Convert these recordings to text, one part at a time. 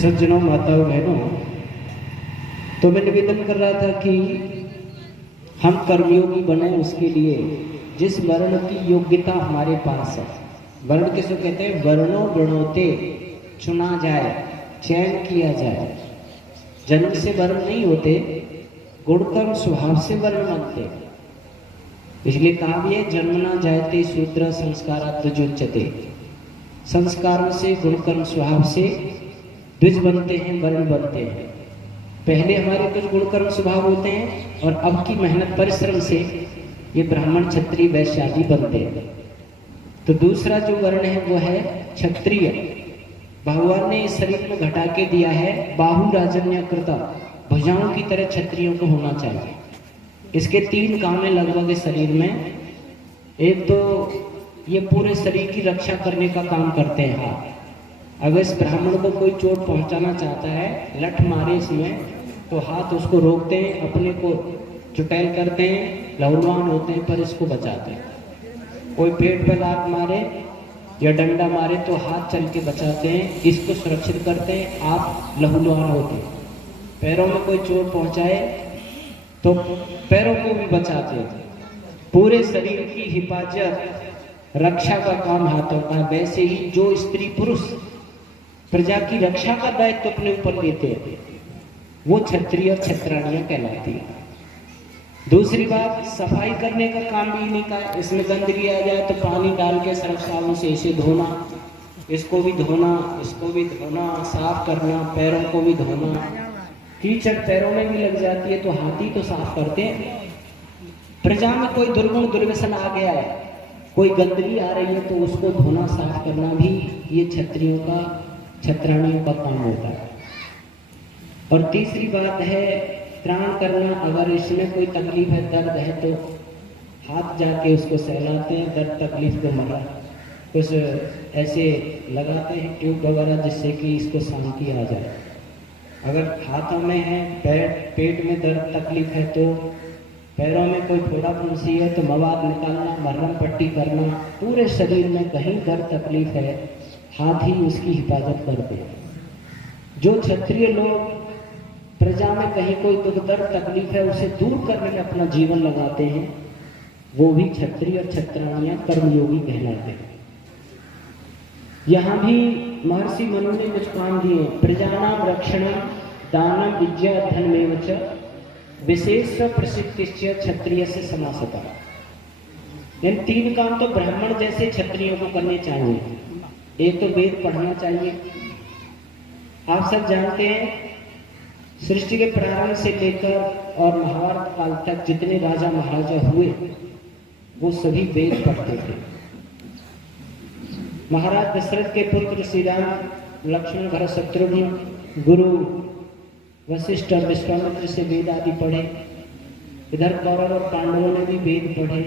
सज्जनों, माताओं, बहनों, तो मैं निवेदन कर रहा था कि हम कर्मयोगी बने उसके लिए जिस वर्ण की योग्यता हमारे पास है, वर्ण किसे कहते हैं? वर्णों गणोते चुना जाए, चयन किया जाए। जन्म से वर्ण नहीं होते, गुणकर्म स्वभाव से वर्ण बनते। इसलिए कहा भी है, जन्मना जायते शूद्र संस्कारात् द्विजोच्यते। संस्कारों से, गुणकर्म स्वभाव से द्विज बनते हैं, वर्ण बनते हैं। पहले हमारे कुछ गुणकर्म स्वभाव होते हैं और अब की मेहनत परिश्रम से ये ब्राह्मण, क्षत्रिय, वैश्य आदि बनते हैं। तो दूसरा जो वर्ण है वो है क्षत्रिय। भगवान ने इस शरीर में घटा के दिया है, बाहु राजन्य कृता, भुजाओं की तरह क्षत्रियों को होना चाहिए। इसके 3 काम है लगभग इस शरीर में। एक तो ये पूरे शरीर की रक्षा करने का काम करते हैं हाथ। अगर इस ब्राह्मण को कोई चोट पहुंचाना चाहता है, लठ मारे इसमें, तो हाथ उसको रोकते हैं, अपने को चुटैल करते हैं, लहूलुहान होते हैं, पर इसको बचाते हैं। कोई पेट पर लात मारे या डंडा मारे तो हाथ चल के बचाते हैं, इसको सुरक्षित करते हैं, आप लहूलुहान होते हैं। पैरों में कोई चोट पहुंचाए तो पैरों को भी बचाते हैं। पूरे शरीर की हिफाजत, रक्षा का काम हाथों का। वैसे ही जो स्त्री पुरुष प्रजा की रक्षा का दायित्व अपने ऊपर लेते हैं, वो क्षत्रिय और क्षत्राणियां कहलाती है। दूसरी बात, सफाई करने का काम भी इन्हीं का। इसमें गंदगी आ जाए तो पानी डाल के सर्फ साबुन से इसे धोना, इसको भी धोना, इसको भी धोना, साफ करना, पैरों को भी धोना। कीचड़ पैरों में भी लग जाती है तो हाथ ही तो साफ करते हैं। प्रजा में कोई दुर्गुण दुर्व्यसन आ गया है, कोई गंदगी आ रही है तो उसको धोना, साफ करना भी ये क्षत्रियों का, क्षत्राणियों का काम होता है। और तीसरी बात है त्राण करना। अगर इसमें कोई तकलीफ है, दर्द है, तो हाथ जाके उसको सहलाते हैं, दर्द तकलीफ को मरा कुछ ऐसे लगाते हैं ट्यूब वगैरह, जिससे कि इसको शांति आ जाए। अगर हाथों में है, पेट में दर्द तकलीफ है, तो पैरों में कोई फोड़ा फुंसी है तो मवाद निकालना, मरहम पट्टी करना। पूरे शरीर में कहीं दर्द तकलीफ है, हाथ ही उसकी हिफाजत करते हैं। जो क्षत्रिय लोग प्रजा में कहीं कोई दुख दर्द तकलीफ है उसे दूर करने में अपना जीवन लगाते हैं, वो भी क्षत्रिय और क्षत्राणियां कर्मयोगी कहलाते हैं। यहाँ भी महर्षि मनु ने कुछ काम दिए। प्रजानाम रक्षणम दानम विद्या धनमेव च विशेष प्रसिद्धिश्च क्षत्रिय से समासता। इन 3 काम तो ब्राह्मण जैसे क्षत्रियों को करने चाहिए। एक तो वेद पढ़ना चाहिए। आप सब जानते हैं, सृष्टि के प्रारंभ से लेकर और महाभारत काल तक जितने राजा महाराजा हुए वो सभी वेद पढ़ते थे। महाराज दशरथ के पुत्र श्री राम, लक्ष्मण, भरत, शत्रुघ्न, गुरु वशिष्ठ और विश्वामित्र से वेद आदि पढ़े। इधर कौरव और पांडवों ने भी वेद पढ़े।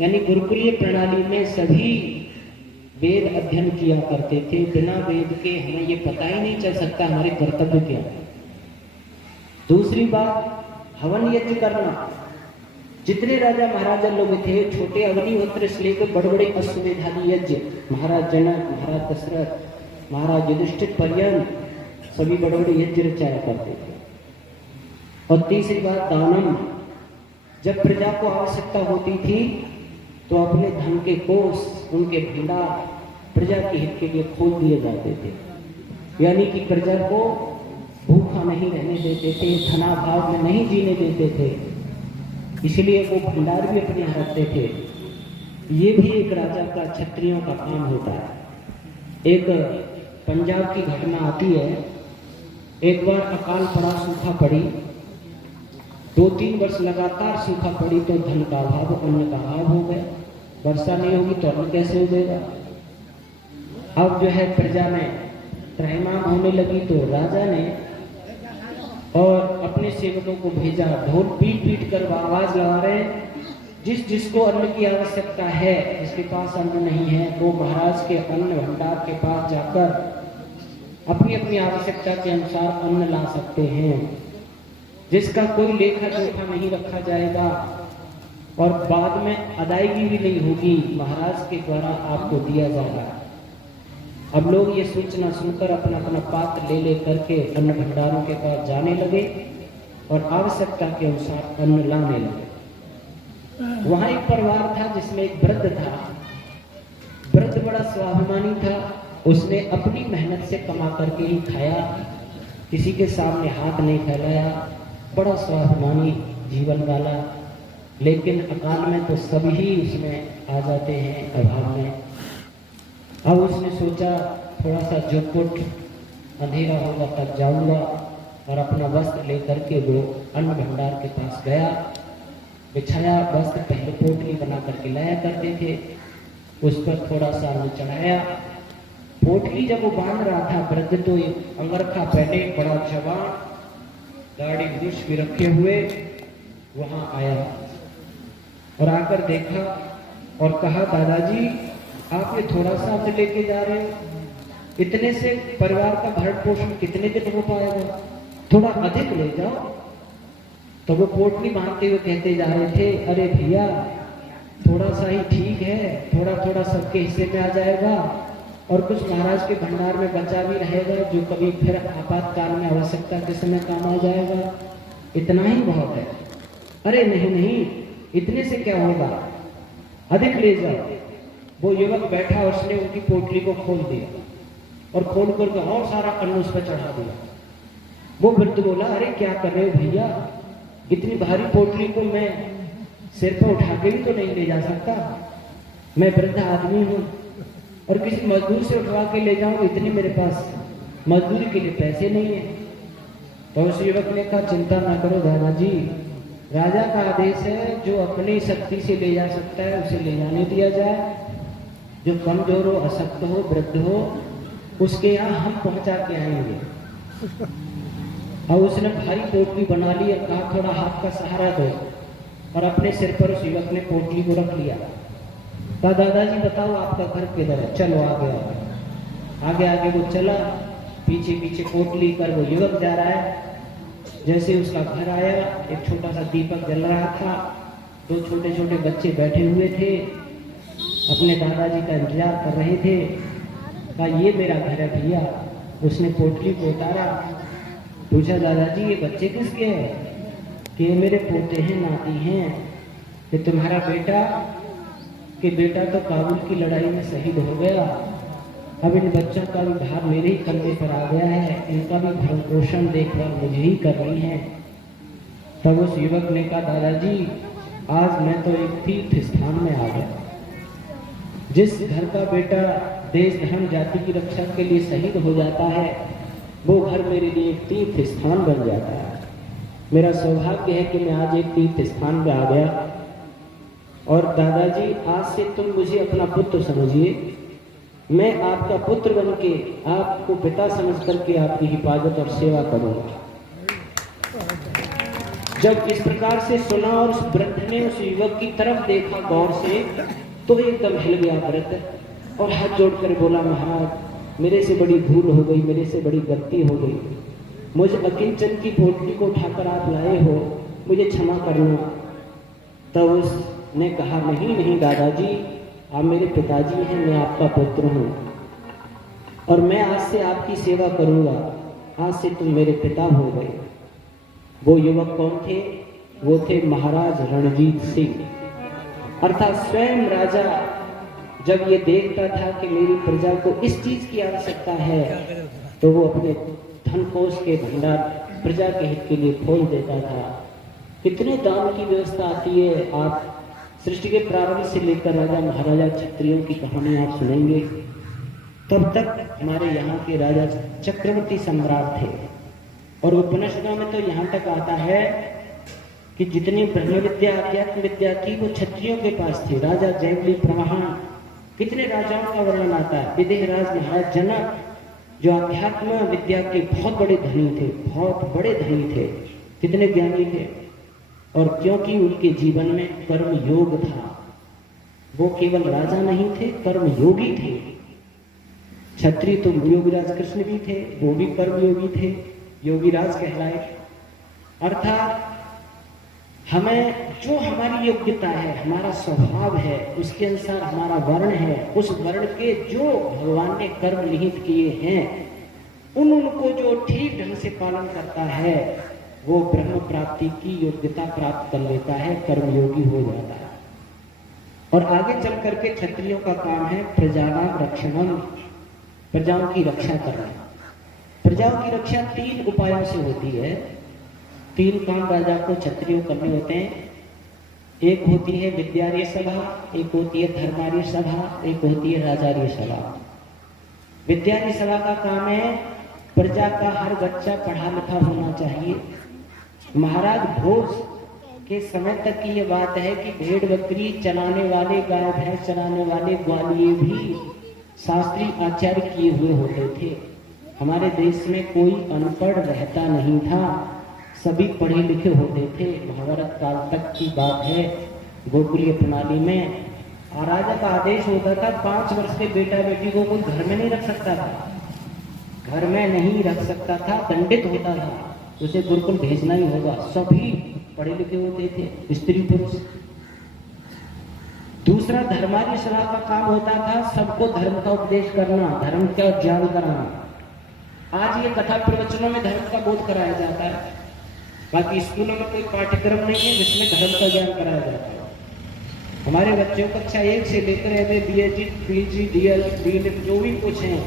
यानी गुरुकुलीय प्रणाली में सभी वेद अध्ययन किया करते थे। बिना वेद के हमें ये पता ही नहीं चल सकता हमारे कर्तव्य क्या है। दूसरी बात, हवन यज्ञ करना। जितने राजा महाराजा लोग थे, छोटे अग्निहोत्र से लेकर बड़े बड़े अश्वमेधादि यज्ञ, महाराज जनक, महाराज दशरथ, महाराज युधिष्ठिर पर्यंत सभी बड़े बड़े यज्ञ रचाया करते थे। और तीसरी बात, दानम। जब प्रजा को आवश्यकता होती थी तो अपने धन के कोष, उनके भंडार प्रजा के हित के लिए खोल दिए जाते थे। यानी कि प्रजा को भूखा नहीं रहने देते थे, धनाभाव में नहीं जीने देते थे, इसलिए वो भंडार भी अपने यहाँ रखते थे। ये भी एक राजा का, क्षत्रियों का काम होता है। एक पंजाब की घटना आती है। एक बार अकाल पड़ा, सूखा पड़ी, 2-3 वर्ष लगातार सूखा पड़ी तो धन का अभाव, अन्न का अभाव हो गया। वर्षा नहीं होगी तो अन्न कैसे उगेगा। अब जो है प्रजा में त्रैमाम होने लगी तो राजा ने और अपने सेवकों को भेजा। ढोल पीट पीट कर आवाज लगा रहे हैं, जिस जिसको अन्न की आवश्यकता है, जिसके पास अन्न नहीं है, वो महाराज के अन्न भंडार के पास जाकर अपनी अपनी आवश्यकता के अनुसार अन्न ला सकते हैं, जिसका कोई लेखा जोखा नहीं रखा जाएगा और बाद में अदायगी भी नहीं होगी, महाराज के द्वारा आपको दिया जाएगा। अब लोग ये सूचना सुनकर अपना अपना पात्र ले ले करके अन्न भंडारों के पास जाने लगे और आवश्यकता के अनुसार अन्न लाने लगे। वहां एक परिवार था जिसमें एक वृद्ध था। वृद्ध बड़ा स्वाभिमानी था। उसने अपनी मेहनत से कमा करके ही खाया, किसी के सामने हाथ नहीं फैलाया, बड़ा स्वाभिमानी जीवन वाला। लेकिन अकाल में तो सभी उसमें आ जाते हैं, अभाव में। अब उसने सोचा थोड़ा सा झुटपुट अंधेरा होगा तब जाऊंगा, और अपना वस्त्र लेकर के वो अन्न भंडार के पास गया। बिछाया वस्त्र, पहले पोटली बना करके लाया करते थे, उस पर थोड़ा सा अन्न चढ़ाया। पोटली जब वो बांध रहा था, वृद्ध तो एक अंगरखा पहने, बड़ा जवान, दाढ़ी मूछ भी रखे हुए वहां आया और आकर देखा और कहा, दादाजी आप ये थोड़ा सा अन्न लेके जा रहे हो, इतने से परिवार का भरण पोषण कितने दिन हो पाएगा, थोड़ा अधिक ले जाओ। तो वो पोटली बांधते हुए कहते जा रहे थे, अरे भैया थोड़ा सा ही ठीक है, थोड़ा थोड़ा सबके हिस्से में आ जाएगा और कुछ महाराज के भंडार में बचा भी रहेगा, जो कभी फिर आपातकाल में आवश्यकता के समय काम आ जाएगा, इतना ही बहुत है। अरे नहीं नहीं, इतने से क्या होगा, अधिक ले जाओ। वो युवक बैठा, उसने उनकी पोटली को खोल दिया और खोल कर और सारा अन्न उस पर चढ़ा दिया। वो वृद्ध बोला, अरे क्या कर रहे हो भैया, इतनी भारी पोटली को मैं सिर पर उठा के भी तो नहीं ले जा सकता, मैं वृद्ध आदमी हूँ और किसी मजदूर से उठवा के ले जाऊं, इतने मेरे पास मजदूरी के लिए पैसे नहीं है। तो उस युवक ने कहा, चिंता ना करो दादाजी, राजा का आदेश है, जो अपनी शक्ति से ले जा सकता है उसे ले जाने दिया जाए, जो कमजोर हो, अशक्त हो, वृद्ध हो, उसके यहाँ हम पहुंचा के आएंगे। और उसने भारी पोटली बना ली और कहा, थोड़ा हाथ का सहारा दो, और अपने सिर पर उस युवक ने पोटली को रख लिया। कहा, दादाजी बताओ आपका घर किधर है, चलो आगे आगे आगे वो चला, पीछे पीछे पोटली कर वो युवक जा रहा है। जैसे उसका घर आया, एक छोटा सा दीपक जल रहा था, दो छोटे छोटे बच्चे बैठे हुए थे, अपने दादाजी का इंतजार कर रहे थे। कहा, ये मेरा घर है भैया। उसने पोटली को उतारा, पूछा, दादाजी ये बच्चे किसके हैं? कि ये मेरे पोते हैं, नाती हैं। कि तुम्हारा बेटा? कि बेटा तो काबुल की लड़ाई में शहीद हो गया, अब इन बच्चों का भी भार मेरे ही कंधे पर आ गया है, इनका भी भरण पोषण देखभाल मुझे ही करनी है। तब उस युवक ने कहा, दादाजी आज मैं तो एक तीर्थ स्थान में आ गया। जिस घर का बेटा देश धर्म जाति की रक्षा के लिए शहीद हो जाता है, वो घर मेरे लिए एक तीर्थ स्थान बन जाता है। मेरा सौभाग्य है कि मैं आज एक तीर्थ स्थान में आ गया। और दादाजी आज से तुम मुझे अपना पुत्र समझिए, मैं आपका पुत्र बन के आपको पिता समझ करके आपकी हिफाजत और सेवा करूंगा। जब इस प्रकार से सुना और उस वृद्ध ने उस युवक की तरफ देखा गौर से, तो एकदम हिल गया वृद्ध और हाथ जोड़कर बोला, महाराज मेरे से बड़ी भूल हो गई, मेरे से बड़ी गलती हो गई, मुझे अकिंचन की पोटली को उठाकर आप लाए हो, मुझे क्षमा करना। तब उसने कहा, नहीं नहीं दादाजी, आप मेरे पिताजी हैं, मैं आपका पुत्र हूँ और मैं आज से आपकी सेवा करूँगा, आज से तुम मेरे पिता हो गए। वो युवक कौन थे? वो थे महाराज रणजीत सिंह, अर्थात स्वयं राजा जब ये देखता था कि मेरी प्रजा को इस चीज की आवश्यकता है, तो वो अपने धन कोष के भंडार प्रजा के हित के लिए खोल देता था। कितने दान की व्यवस्था आती है, आप सृष्टि के प्रारंभ से लेकर राजा महाराजा क्षत्रियों की कहानी आप सुनेंगे। तब तक हमारे यहाँ के राजा चक्रवर्ती सम्राट थे और उपनिषदों में तो यहाँ तक आता है कि जितनी ब्रह्म विद्या अध्यात्म विद्या थी वो क्षत्रियों के पास थी। राजा जयवली प्रवाहन, कितने राजाओं का वर्णन आता है। विदेहराज महाराज जनक जो अध्यात्म विद्या के बहुत बड़े धनी थे, बहुत बड़े धनी थे, कितने ज्ञानी थे। और क्योंकि उनके जीवन में कर्म योग था, वो केवल राजा नहीं थे, कर्म योगी थे। क्षत्रिय तो योगीराज कृष्ण भी थे, वो भी कर्म योगी थे, योगीराज कहलाए। अर्थात हमें जो हमारी योग्यता है, हमारा स्वभाव है, उसके अनुसार हमारा वर्ण है, उस वर्ण के जो भगवान ने कर्म निहित किए हैं, उनको जो ठीक ढंग से पालन करता है, वो ब्रह्म प्राप्ति की योग्यता प्राप्त कर लेता है, कर्मयोगी हो जाता है। और आगे चल करके क्षत्रियों का काम है प्रजानाम रक्षणम, प्रजाओं की रक्षा करना। प्रजाओं की रक्षा 3 उपायों से होती है। 3 काम राजा को क्षत्रियों करने होते हैं। एक होती है विद्यार्य सभा, एक होती है धर्मार्य सभा, एक होती है राजार्य सभा। विद्यार्य सभा का काम है प्रजा का हर बच्चा पढ़ा लिखा होना चाहिए। महाराज भोज के समय तक की ये बात है कि भेड़ बकरी चलाने वाले, गाय भैंस चलाने वाले ग्वालिये भी शास्त्री आचार्य किए हुए होते थे। हमारे देश में कोई अनपढ़ रहता नहीं था, सभी पढ़े लिखे होते थे। महाभारत काल तक की बात है। गोकुलीय प्रणाली में राजा का आदेश होता था 5 वर्ष के बेटा बेटी को कोई घर में नहीं रख सकता था, घर में नहीं रख सकता था, दंडित होता था, उसे गुरुकुल भेजना ही होगा। सभी पढ़े लिखे होते थे, स्त्री पुरुष। दूसरा धर्मार्य सभा का काम होता था सबको धर्म का उपदेश करना, धर्म का ज्ञान कराना। आज ये कथा प्रवचनों में धर्म का बोध कराया जाता है, बाकी स्कूलों में कोई पाठ्यक्रम नहीं है जिसमें धर्म का ज्ञान कराया जाता है। हमारे बच्चों को कक्षा 1 से लेकर MA, BSc, PG, DL, BEd जो भी कुछ है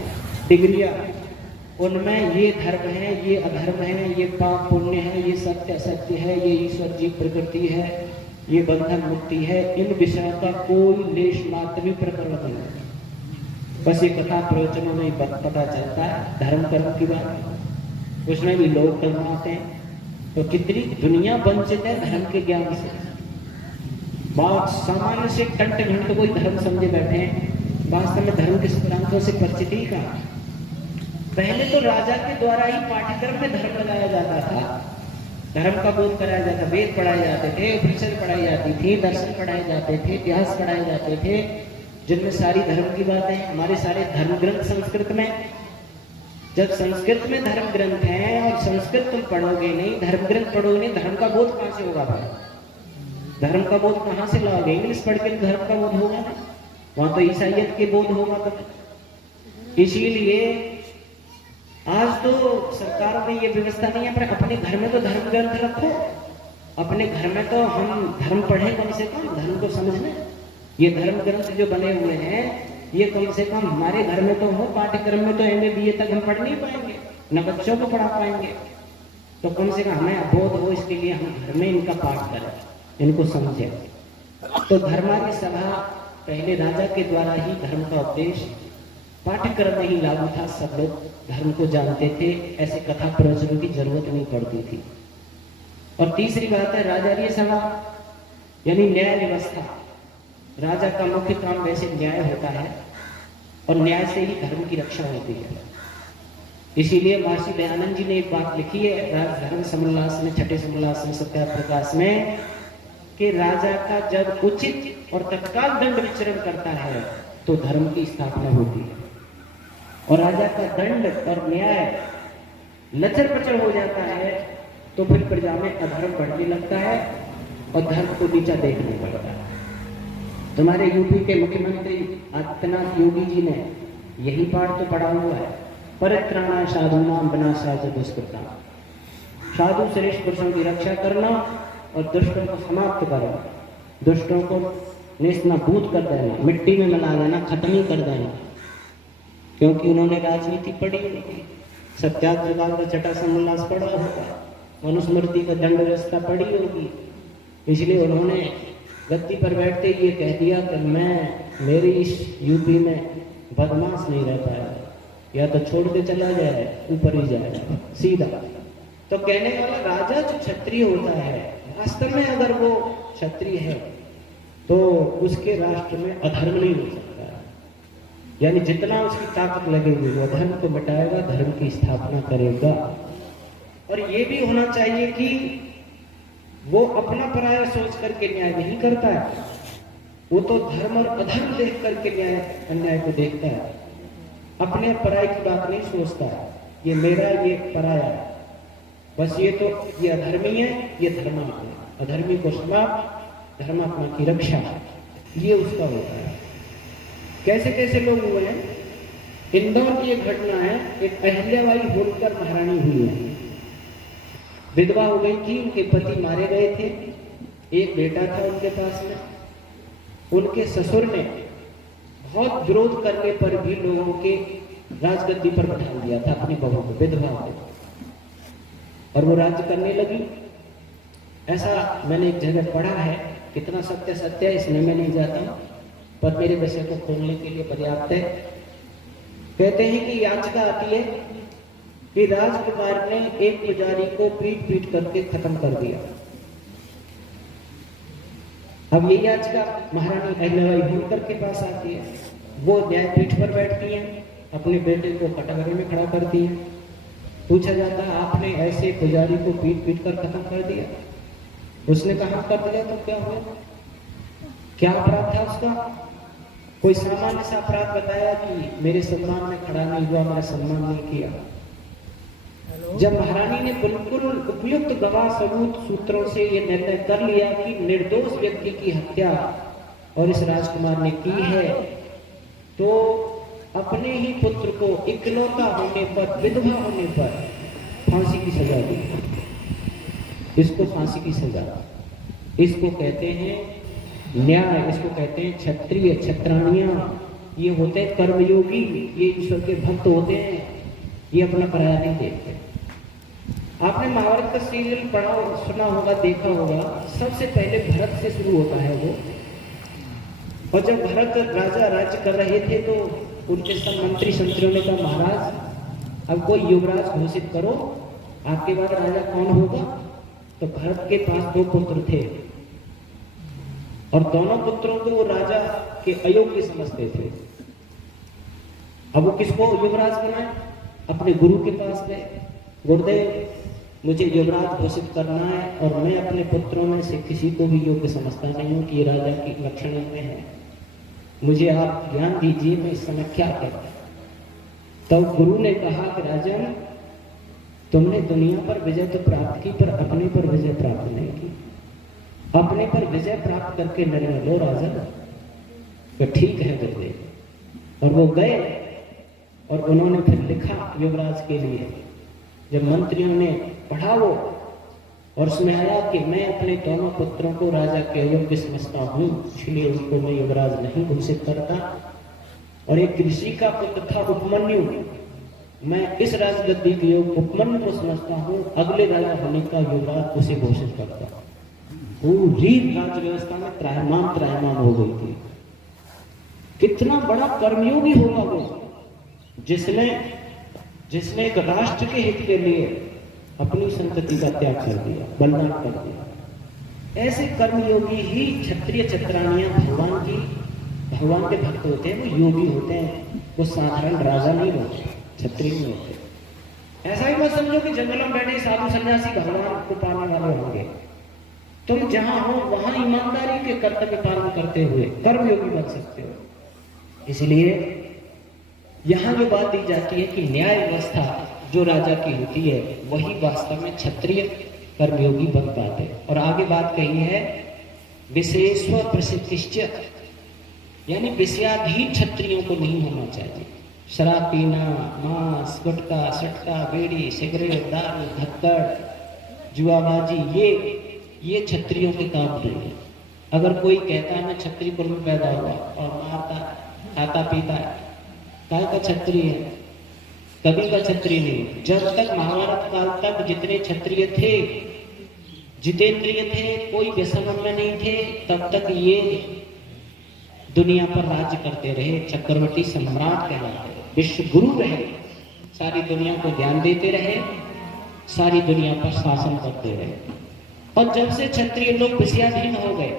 डिग्रियां, उनमें ये धर्म है, ये अधर्म है, ये पाप पुण्य है, ये सत्य असत्य है, ये ईश्वर जी प्रकृति है, ये बंधन मुक्ति है, इन विषयों का कोई लेश मात्र भी प्रकरण नहीं है। बस ये कथा प्रवचनों में पता चलता है धर्म कर्म की बात, उसमें भी लोग कर्माते हैं। तो कितनी दुनिया वंचित है धर्म के ज्ञान से। बात सामान्य से टंट घंट कोई धर्म समझे बैठे हैं, वास्तव में धर्म के सिद्धांतों से परिचित ही कहाँ। पहले तो राजा के द्वारा ही पाठ्यक्रम में धर्म लगाया जाता था, धर्म का बोध कराया जाता, वेद पढ़ाए जाते थे, उपनिषद पढ़ाई जाती थी, दर्शन पढ़ाए जाते थे, इतिहास पढ़ाए जाते थे, जिनमें सारी धर्म की बातें। हमारे सारे धर्म ग्रंथ संस्कृत में। जब संस्कृत में धर्म ग्रंथ हैं और संस्कृत तुम पढ़ोगे नहीं, धर्म ग्रंथ पढ़ोगे नहीं, धर्म का बोध कहां से होगा भाई? धर्म का बोध कहां से लाओगे? इंग्लिश पढ़ के धर्म का बोध होगा ना, वहां तो ईसाइयत के बोध होगा। तब इसीलिए आज तो सरकारों में ये व्यवस्था नहीं है, पर अपने घर में तो धर्म ग्रंथ रखो, अपने घर में तो हम धर्म पढ़ें, कम से कम धर्म को समझने। ये धर्म ग्रंथ जो बने हुए हैं ये कम से कम हमारे घर में तो हो, पाठ्यक्रम में तो एमए बीए तक हम पढ़ नहीं पाएंगे, न बच्चों को पढ़ा पाएंगे, तो कम से कम हमें अबोध हो, इसके लिए हम घर में इनका पाठ करें, इनको समझें। तो धर्मार्य सभा पहले राजा के द्वारा ही धर्म का उपदेश पाठ्यक्रम में ही लागू था, सब लोग धर्म को जानते थे, ऐसे कथा प्रवचनों की जरूरत नहीं पड़ती थी। और तीसरी बात है राजार्य सभा, यानी न्याय व्यवस्था। राजा का मुख्य काम वैसे न्याय होता है और न्याय से ही धर्म की रक्षा होती है। इसीलिए महर्षि दयानंद जी ने एक बात लिखी है राजधर्म समोल्लास में, छठे समोल्लास में, सत्या प्रकाश में, कि राजा का जब उचित और तत्काल दंड विचरण करता है तो धर्म की स्थापना होती है, और राजा का दंड और न्याय लचर पचर हो जाता है तो फिर प्रजा में अधर्म बढ़ने लगता है और धर्म को नीचा देखने लगता है। तुम्हारे यूपी के मुख्यमंत्री आदित्यनाथ योगी जी ने यही पाठ तो पढ़ा हुआ है, परित्राणाय साधूनां विनाशाय च दुष्कृतां। साधु श्रेष्ठ पुरुषों की रक्षा करना और दुष्टों को समाप्त करना, दुष्टों को नेस्तनाबूद कर देना, मिट्टी में मिला देना, खत्म ही कर देना। क्योंकि उन्होंने राजनीति पढ़ी होगी, सत्याग्रह का छठा समोल्लास पढ़ा होगा, मनुस्मृति का दंड व्यवस्था पढ़ी होगी, इसलिए उन्होंने गद्दी पर बैठते ये कह दिया कि मेरी इस यूपी में बदमाश नहीं रह पाया, या तो छोड़ के चला जाए, ऊपर ही जाए सीधा। तो कहने वाला राजा जो क्षत्रिय होता है, वास्तव में अगर वो क्षत्रिय है तो उसके राष्ट्र में अधर्म नहीं हो सकता, यानी जितना उसकी ताकत लगेगी वो धर्म को मिटाएगा, धर्म की स्थापना करेगा। और ये भी होना चाहिए कि वो अपना पराया सोच करके न्याय नहीं करता है, वो तो धर्म और अधर्म देख करके न्याय अन्याय को देखता है, अपने पराये की बात नहीं सोचता है, ये मेरा ये पराया, बस ये तो ये अधर्मी है, ये धर्मात्मा है। अधर्मी को समाप्त, धर्मात्मा की रक्षा, ये उसका होता है। कैसे कैसे लोग हुए हैं। इंदौर की एक घटना है, एक अहिल्याबाई होलकर महारानी हुई है, विधवा हो गई थी, उनके पति मारे गए थे, एक बेटा था उनके पास में। उनके ससुर ने बहुत विरोध करने पर भी लोगों के राजगद्दी पर बैठा दिया था अपनी बहू को, विधवा को, और वो राज्य करने लगी। ऐसा मैंने एक जगह पढ़ा है, कितना सत्य सत्य है इसमें मैं नहीं जाता हूँ, पर मेरे विषय को खोलने के लिए पर्याप्त है। कहते हैं कि याचिका आती है कि राजकुमार ने एक पुजारी को पीट पीट करके खत्म कर दिया। अब ये याचिका महारानी अहिल्याबाई होलकर के पास आती है। वो न्यायपीठ पर बैठती हैं, अपने बेटे को कटघरे में खड़ा करती हैं। पूछा जाता है आपने ऐसे पुजारी को पीट पीट कर खत्म कर दिया? उसने कहा कर दिया तो क्या हुआ, क्या अपराध था उसका? कोई सामान्य सा अपराध बताया कि मेरे सम्मान में खड़ा नहीं हुआ, मेरा सम्मान नहीं किया। जब महारानी ने बिल्कुल उपयुक्त गवाह सबूत सूत्रों से ये निर्णय कर लिया कि निर्दोष व्यक्ति की हत्या और इस राजकुमार ने की है, तो अपने ही पुत्र को इकलौता होने पर, विधवा होने पर फांसी की सजा दी। इसको फांसी की सजा, इसको कहते हैं न्याय, इसको कहते हैं क्षत्रिय, क्षत्राणियां। ये होते हैं कर्मयोगी, ये ईश्वर के भक्त होते हैं, ये अपना पराया नहीं देखते। आपने महाभारत का सीरियल पढ़ा, सुना होगा, देखा होगा। सबसे पहले भरत से शुरू होता है वो, और जब भरत राजा राज्य कर रहे थे तो उनके सब मंत्री संतरियों ने कहा महाराज अब कोई युवराज घोषित करो, आपके बाद राजा कौन होगा? तो भरत के पास 2 पुत्र थे और दोनों पुत्रों को वो राजा के अयोग्य समझते थे। अब वो किसको युवराज बनाए? अपने गुरु के पास गए, गुरुदेव मुझे युवराज घोषित करना है और मैं अपने पुत्रों में से किसी को भी योग्य समझता नहीं हूँ कि राजा की लक्षण में है, मुझे आप ज्ञान दीजिए, मैं इस समय क्या करूं? तब गुरु ने कहा कि राजन तुमने दुनिया पर विजय तो प्राप्त की, पर अपने पर विजय प्राप्त नहीं की। अपने पर विजय प्राप्त करके निर्णय लो राजन। तो ठीक है गुरुदेव। और वो गए और उन्होंने फिर लिखा युवराज के लिए। जब मंत्रियों ने पढ़ा वो, और उसमें आया कि मैं अपने दोनों पुत्रों को राजा के योग्य समझता हूँ, इसलिए उनको मैं युवराज नहीं घोषित करता। और एक ऋषि का पुत्र था उपमन्यु, मैं इस राजगद्दी के योग्य उपमन्यु को समझता हूँ, अगले राजा होने का युवराज उसे घोषित करता। पूरी राज्य व्यवस्था में त्रायमान हो गई थी। कितना बड़ा कर्मयोगी होगा वो, जिसने एक राष्ट्र के हित के लिए अपनी संतति का त्याग कर दिया, बलिदान कर दिया। ऐसे कर्मयोगी ही क्षत्रिय क्षत्राणियां भगवान के भक्त होते हैं, वो योगी होते हैं, वो साधारण राजा नहीं होते, क्षत्रिय नहीं होते। ऐसा ही मत समझो कि जंगलों में बैठे साधु सन्यासी भगवान को पाने वाले होंगे। तुम जहां हो वहां ईमानदारी के कर्तव्य पालन करते हुए कर्मयोगी बन सकते हो। इसलिए यहां जो बात दी जाती है कि न्याय व्यवस्था जो राजा की होती है वही वास्तव में क्षत्रिय कर्मयोगी बन पाते। और आगे बात कही है विशेषव प्रसिद्धिश्च, यानी विषयाधीन क्षत्रियों को नहीं होना चाहिए। शराब पीना, मांस, गुटखा, सट्टा, बीड़ी, सिगरेट, दारू, धक्कड़, जुआबाजी, ये क्षत्रियों के काम नहीं है। अगर कोई कहता है मैं क्षत्रिय कुल में पैदा हुआ और मारता, खाता पीता है, काय का क्षत्रिय है? कभी का क्षत्रिय नहीं। जब तक महाभारत काल तक जितने क्षत्रिय थे, जितेंद्रिय थे, कोई व्यसन में नहीं थे, तब तक ये दुनिया पर राज्य करते रहे, चक्रवर्ती सम्राट कहलाते रहे, विश्व गुरु रहे, सारी दुनिया को ज्ञान देते रहे, सारी दुनिया पर शासन करते रहे। और जब से क्षत्रिय लोग विषयाधीन हो गए,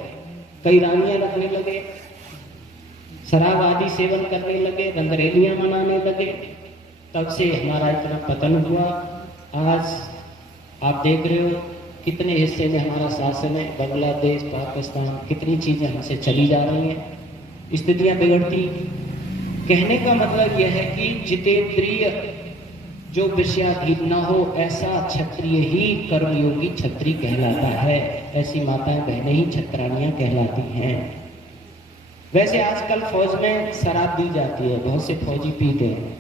कई रानियां रखने लगे, शराब आदि सेवन करने लगे, रंगरेलियां मनाने लगे, तब से हमारा इतना पतन हुआ। आज आप देख रहे हो कितने हिस्से में हमारा शासन है, बांग्लादेश, पाकिस्तान, कितनी चीजें हमसे चली जा रही हैं, स्थितियां बिगड़ती। कहने का मतलब यह है कि जितेंद्रिय जो विषयाधीन न हो, ऐसा क्षत्रिय ही कर्मयोगी क्षत्रिय कहलाता है। ऐसी माताएं बहनें ही क्षत्राणियां कहलाती हैं। वैसे आजकल फौज में शराब दी जाती है, बहुत से फौजी पीते हैं।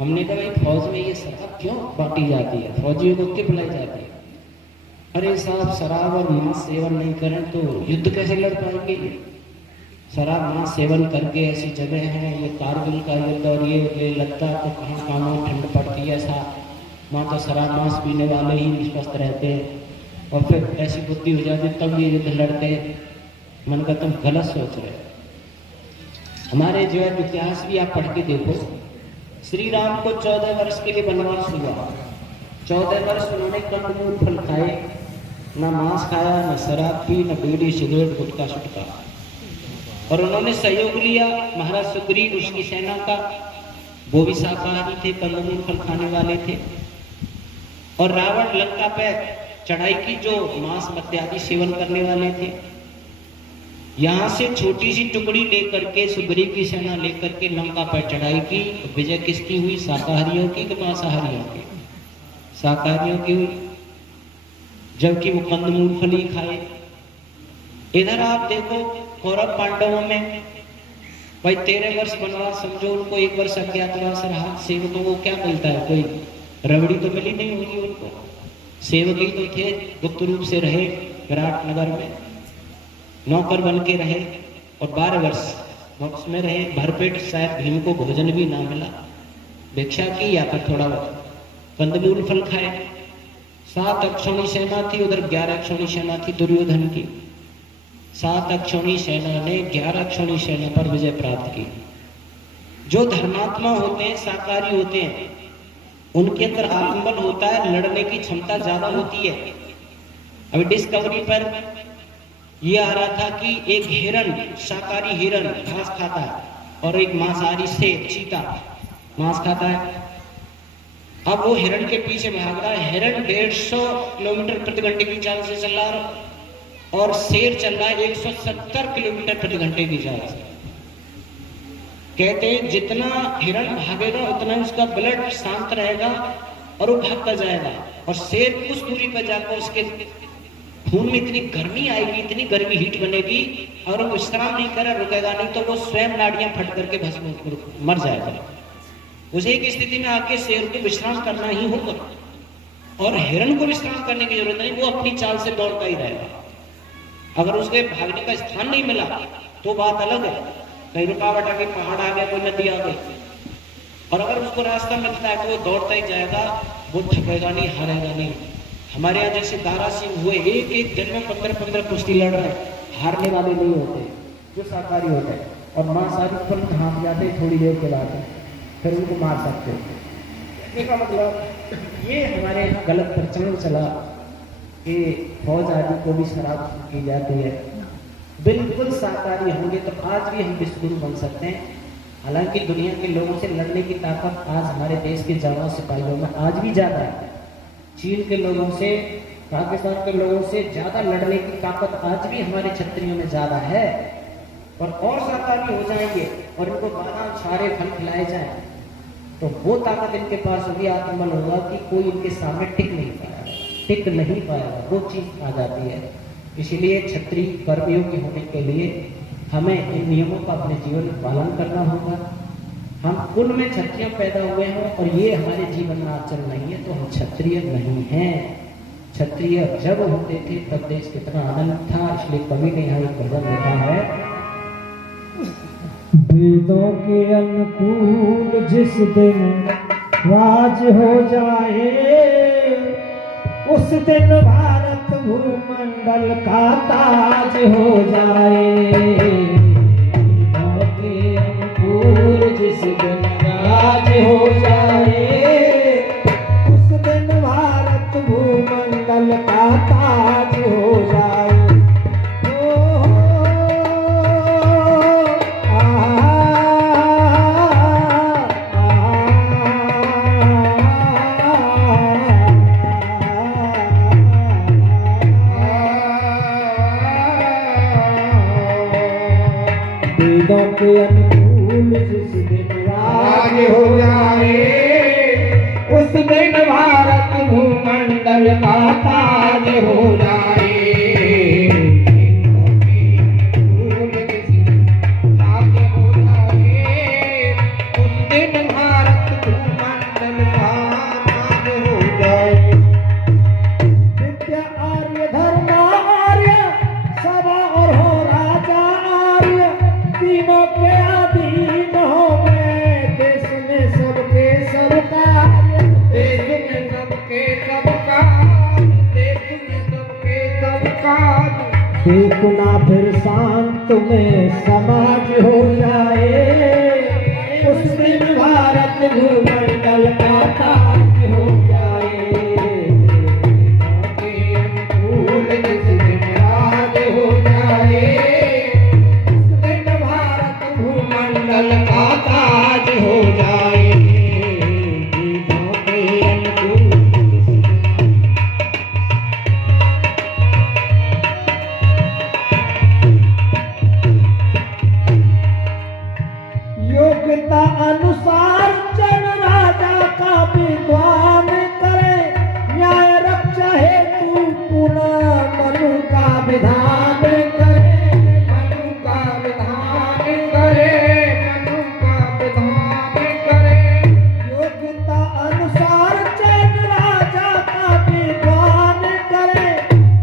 हमने कहा भाई फौज में ये शराब क्यों बांटी जाती है, फौजियों को क्यों पिलाई जाती है? अरे साहब, शराब और मांस सेवन नहीं करें तो युद्ध कैसे लड़ पाएंगे? शराब मांस सेवन करके ऐसी जगह है, ये कारगिल का युद्ध और ये लगता तो कहाँ में ठंड पड़ती है साहब, वहाँ तो शराब मांस पीने वाले ही स्वस्थ रहते हैं, और फिर ऐसी बुद्धि हो जाती तब ये युद्ध लड़ते हैं। मन का तुम गलत सोच रहे हो। हमारे जो है इतिहास भी आप पढ़ के देखो, श्री राम को 14 वर्ष के लिए वनवास हुआ। 14 वर्ष उन्होंने कंदमूल फल खाए, ना मांस खाया, ना शराब पी, ना बीड़ी सिगरेट गुटखा सुटका, और उन्होंने सहयोग लिया महाराज सुग्रीव उसकी सेना का। वो भी शाकाहारी थे, कंदमूल फल खाने वाले थे। और रावण लंका पे चढ़ाई की, जो मांस मद्यादि सेवन करने वाले थे। यहाँ से छोटी सी टुकड़ी लेकर के सुग्रीव की सेना लेकर के लंका पर चढ़ाई की। विजय किसकी हुई? शाकाहारियों की कि मांसाहारियों की? शाकाहारियों की हुई, जबकि वो कंदमूल फल ही खाए। इधर आप देखो कौरव पांडवों में, भाई 13 वर्ष वनवास समझो, उनको 1 वर्ष अज्ञातवास रहा। सेवकों को क्या मिलता है? कोई रबड़ी तो मिली नहीं होगी उनको, सेवक ही तो थे, गुप्त रूप से रहे विराट नगर में, नौकर बन के रहे, और 12 वर्ष उसमें रहे भरपेट। शायद भीम को भोजन भी ना मिला, भिक्षा की या फिर थोड़ा कंदमूल फल खाए। 7 अक्षौणी सेना थी, उधर 11 अक्षौणी सेना थी दुर्योधन की। 7 अक्षौणी सेना ने 11 अक्षौणी सेना पर विजय प्राप्त की। जो धर्मात्मा होते हैं, शाकाहारी होते हैं, उनके अंदर आत्मबल होता है, लड़ने की क्षमता ज्यादा होती है। अभी डिस्कवरी पर यह आ रहा था कि एक हिरण, शाकाहारी हिरण घास खाता है, और एक मांसाहारी शेर चीता मांस खाता है। अब वो हिरण के पीछे भाग रहा है। हिरण 150 किलोमीटर प्रति घंटे की चाल से चल रहा है, और शेर चल रहा है 170 किलोमीटर प्रति घंटे की चाल से। कहते हैं जितना हिरण भागेगा उतना उसका ब्लड शांत रहेगा और वो भागता जाएगा, और शेर कुछ दूरी पर जाकर उसके खून में इतनी गर्मी आएगी, इतनी गर्मी हीट बनेगी, और वो विश्राम नहीं करे, रुकेगा नहीं, तो वो स्वयं नाड़ियां फट करके भस्म मर जाएगा। उसे एक स्थिति में आके शेर को विश्राम करना ही होगा, और हिरण को विश्राम करने की जरूरत नहीं, वो अपनी चाल से दौड़ता ही रहेगा। अगर उसके भागने का स्थान नहीं मिला तो बात अलग है, कहीं रुकावट आ गई, पहाड़ आ गया, कोई नदी आ गई, और अगर उसको रास्ता मिलता है तो वो दौड़ता ही जाएगा, वो थकेगा नहीं, हारेगा नहीं। हमारे यहाँ जैसे दारा सिंह हुए, एक दिन में 15 कुश्ती लड़ रहे, हारने वाले नहीं होते जो शाकाहारी होते हैं, और मांसाहारी तुरंत हाथ जाते थोड़ी देर के बाद, फिर उनको मार सकते हैं। इसका मतलब ये हमारे यहाँ गलत प्रचलन चला कि फौज आदि को भी शराब की जाती है। बिल्कुल शाकाहारी होंगे तो आज भी हम विश्वगुरु बन सकते हैं। हालांकि दुनिया के लोगों से लड़ने की ताकत आज हमारे देश के जवान सिपाहियों में आज भी ज्यादा है। चीन के लोगों से, पाकिस्तान के लोगों से ज्यादा लड़ने की ताकत आज भी हमारे क्षत्रियों में ज्यादा है। और शाकाहारी हो जाएंगे और इनको बादाम सारे फल खिलाए जाए तो वो ताकत इनके पास होगी, आत्मबल होगा कि कोई इनके सामने टिक नहीं पाएगा, वो चीज आ जाती है। इसीलिए क्षत्रिय कर्मयोगी होने के लिए हमें इन नियमों का अपने जीवन में पालन करना होगा। हम कुल में क्षत्रिय पैदा हुए हैं और ये हमारे जीवन में आचरण नहीं है तो हम क्षत्रिय नहीं हैं। क्षत्रिय जब होते थे तब देश कितना आनंद था, इसलिए कवि ने यहाँ एक भजन लिखा है, वेदों के अनुकूल जिस दिन राज हो जाए उस दिन भारत भूमंडल का ताज हो जाए। वेदों के अनुकूल जिस दिन राज हो जाए उस दिन भारत भूमंडल का ताज हो जाए। वेदों के अनुकूल जिस दिन राज हो जाए उस दिन भारत भूमंडल का ताज हो जाए। देखो ना फिर शांत में समाज हो जाए। उस दिन भारत भूमंडल का ताज हो जाए। फूल जिस दिन राज हो जाए। उस दिन भारत भूमंडल का ताज हो जाए। योग्यता अनुसार चरण राजा का विद्वान करे। न्याय रक्षा हेतु पुनः मनु का विधान करे। मनु का विधान करे। मनु का विधान करे। योग्यता अनुसार चरण राजा का विद्वान करे।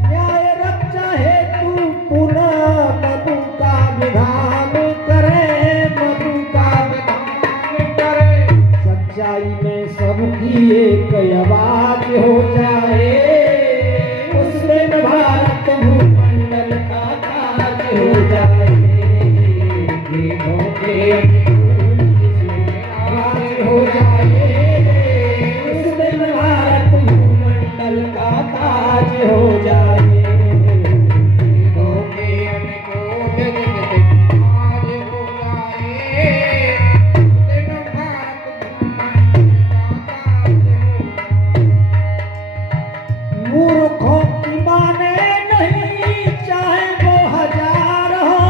न्याय रक्षा हेतु पुनः मनु का विधान करे। सच्चाई में सबकी एक आवाज हो जाए। उस दिन भारत भूमंडल का ताज हो जाए। ताज हो जाए। उस दिन भारत भूमंडल का ताज हो जाए। मूर्खों की माने नहीं चाहे वो हजार हो।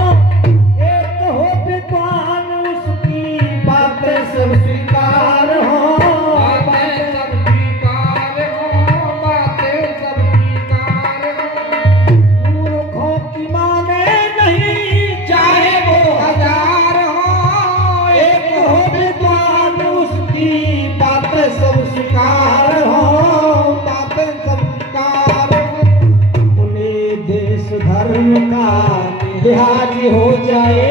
एक हो विद्वान उसकी बातें सब स्वीकार हो। बातें सब स्वीकार हो। बातें सब स्वीकार हो। मूर्खों की माने नहीं चाहे वो हजार हो। एक हो विद्वान उसकी बातें सब स्वीकार हो। बातें सब धर्म का लिहाज हो जाए।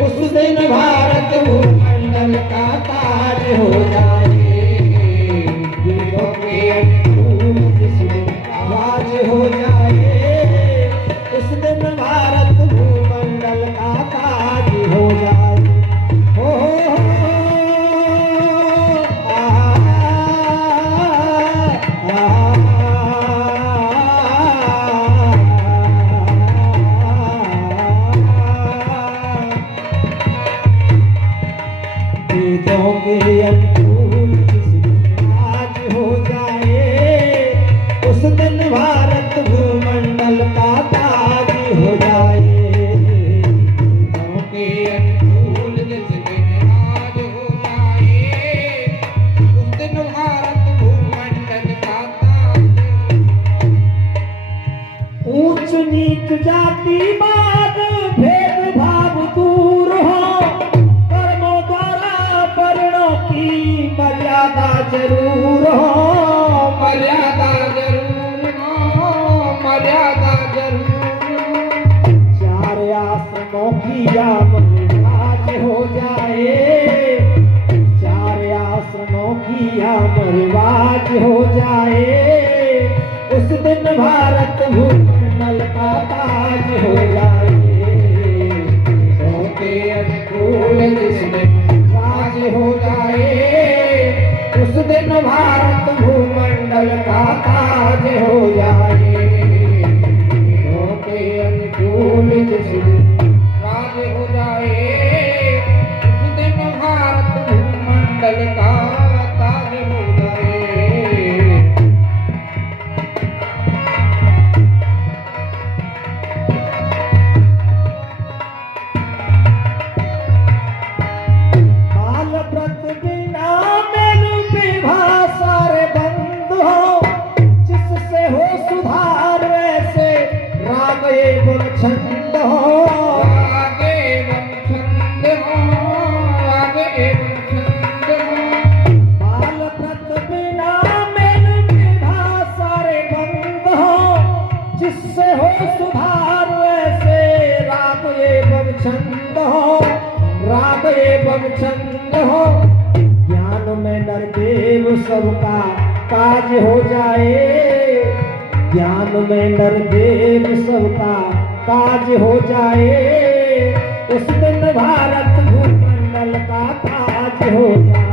उस दिन भारत भूमंडल का ताज हो जाए। वीरों के अनुकूल जिस दिन राज हो जाए। उस दिन भारत भूमंडल का ताज हो जाए। वेदों के अनुकूल जिस दिन राज हो जाए। उस दिन भारत भूमंडल का ताज हो जाए। वेदों के अनुकूल जिस दिन राज हो जाए। उस दिन भारत भूमंडल का ताज। ऊंच नीच जातिवाद भेदभाव दूर हो। मर्यादा जरूर हो। मर्यादा जरूर हो। मर्यादा जरूर हो। चार आश्रमों की रिवाज हो जाए। चार आश्रमों की रिवाज हो जाए। उस दिन भारत भूमंडल का ताज हो जाए। के अनुकूल जिस दिन राज हो जाए। उस दिन भारत भूमंडल का ताज हो जाए। के अनुकूल जिस दिन राज हो जाए। उस दिन भारत भूमंडल का ताज हो जाए। बाल व्रत बिना मेल विवाह नरदेव सबका काज हो जाए, ज्ञान में नरदेव सबका काज हो जाए, उस दिन भारत भूमंडल का ताज हो जाए।